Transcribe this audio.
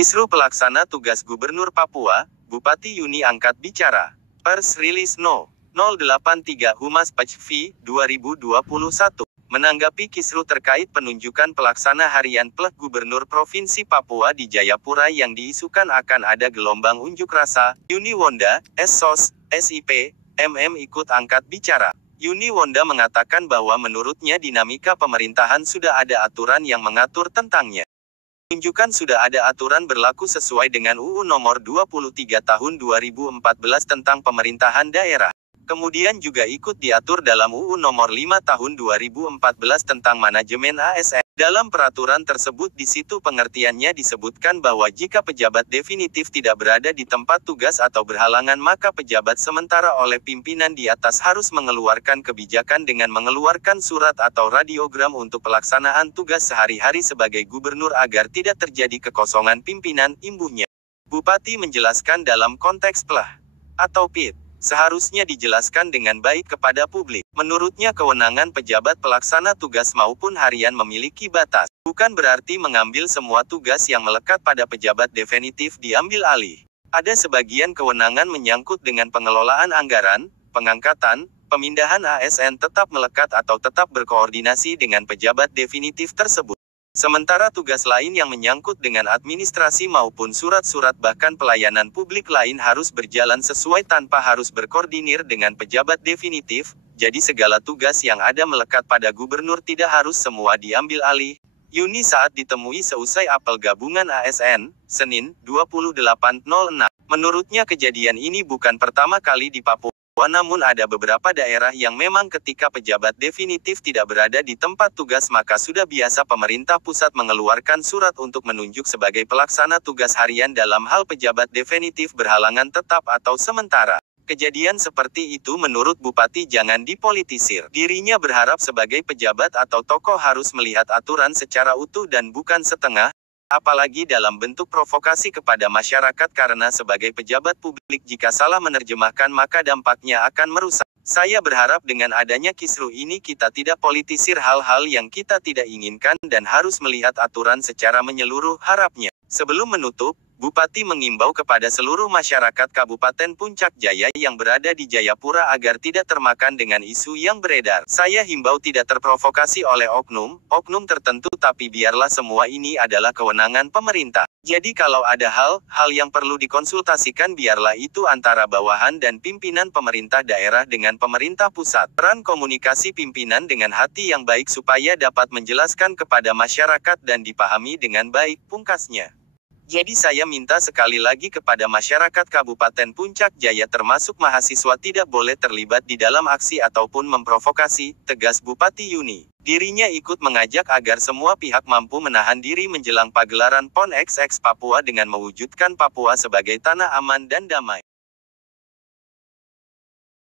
Kisru pelaksana tugas Gubernur Papua, Bupati Yuni angkat bicara. Pers Rilis No. 083 Humas Pajvi, 2021. Menanggapi kisru terkait penunjukan pelaksana harian plek Gubernur Provinsi Papua di Jayapura yang diisukan akan ada gelombang unjuk rasa, Yuni Wonda, SOS, SIP, ikut angkat bicara. Yuni Wonda mengatakan bahwa menurutnya dinamika pemerintahan sudah ada aturan yang mengatur tentangnya. Penunjukan sudah ada aturan berlaku sesuai dengan UU Nomor 23 Tahun 2014 tentang Pemerintahan Daerah. Kemudian juga ikut diatur dalam UU Nomor 5 Tahun 2014 tentang Manajemen ASN. Dalam peraturan tersebut di situ pengertiannya disebutkan bahwa jika pejabat definitif tidak berada di tempat tugas atau berhalangan maka pejabat sementara oleh pimpinan di atas harus mengeluarkan kebijakan dengan mengeluarkan surat atau radiogram untuk pelaksanaan tugas sehari-hari sebagai gubernur agar tidak terjadi kekosongan pimpinan, imbuhnya. Bupati menjelaskan dalam konteks PLH atau PIT. Seharusnya dijelaskan dengan baik kepada publik. Menurutnya kewenangan pejabat pelaksana tugas maupun harian memiliki batas. Bukan berarti mengambil semua tugas yang melekat pada pejabat definitif diambil alih. Ada sebagian kewenangan menyangkut dengan pengelolaan anggaran, pengangkatan, pemindahan ASN tetap melekat atau tetap berkoordinasi dengan pejabat definitif tersebut. Sementara tugas lain yang menyangkut dengan administrasi maupun surat-surat bahkan pelayanan publik lain harus berjalan sesuai tanpa harus berkoordinir dengan pejabat definitif, jadi segala tugas yang ada melekat pada gubernur tidak harus semua diambil alih. Yuni saat ditemui seusai apel gabungan ASN, Senin, 28.06. Menurutnya kejadian ini bukan pertama kali di Papua. Namun ada beberapa daerah yang memang ketika pejabat definitif tidak berada di tempat tugas maka sudah biasa pemerintah pusat mengeluarkan surat untuk menunjuk sebagai pelaksana tugas harian dalam hal pejabat definitif berhalangan tetap atau sementara. Kejadian seperti itu menurut Bupati jangan dipolitisir. Dirinya berharap sebagai pejabat atau tokoh harus melihat aturan secara utuh dan bukan setengah, apalagi dalam bentuk provokasi kepada masyarakat karena sebagai pejabat publik jika salah menerjemahkan maka dampaknya akan merusak. Saya berharap dengan adanya kisru ini kita tidak politisir hal-hal yang kita tidak inginkan dan harus melihat aturan secara menyeluruh harapnya. Sebelum menutup, Bupati mengimbau kepada seluruh masyarakat Kabupaten Puncak Jaya yang berada di Jayapura agar tidak termakan dengan isu yang beredar. Saya himbau tidak terprovokasi oleh oknum tertentu tapi biarlah semua ini adalah kewenangan pemerintah. Jadi kalau ada hal yang perlu dikonsultasikan biarlah itu antara bawahan dan pimpinan pemerintah daerah dengan pemerintah pusat. Peran komunikasi pimpinan dengan hati yang baik supaya dapat menjelaskan kepada masyarakat dan dipahami dengan baik, pungkasnya. Jadi saya minta sekali lagi kepada masyarakat Kabupaten Puncak Jaya termasuk mahasiswa tidak boleh terlibat di dalam aksi ataupun memprovokasi, tegas Bupati Yuni. Dirinya ikut mengajak agar semua pihak mampu menahan diri menjelang pagelaran PON XX Papua dengan mewujudkan Papua sebagai tanah aman dan damai.